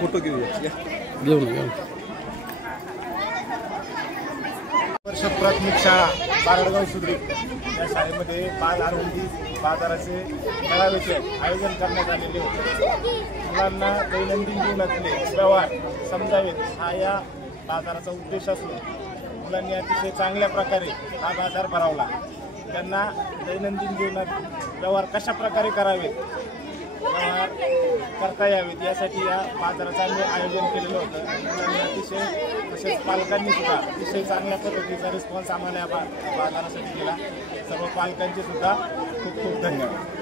Photo घेऊया घेऊ ना वर्ष प्राथमिक शाळा बारडगाव सुद्रीक या शाळेमध्ये बाल आरोग्य बाजाराचे मेळाव्याचे आयोजन करण्यात आलेले होते। मुलांना दैनंदिन जीवनातले व्यवहार समजावेत हा या बाजाराचा उद्देश असून मुलांनी अतिशय चांगल्या प्रकारे हा बाजार भरवला। त्यांना दैनंदिन जीवनात व्यवहार कशा प्रकारे करावेत, व्यवहार करता यावेत यासाठी या बाजाराचं आम्ही आयोजन केलेलं होतं। मुलांनी अतिशय तसेच पालकांनी सुद्धा अतिशय चांगल्या पद्धतीचा रिस्पॉन्स आम्हाला या बाजारासाठी दिला। सर्व पालकांचे सुद्धा खूप खूप धन्यवाद।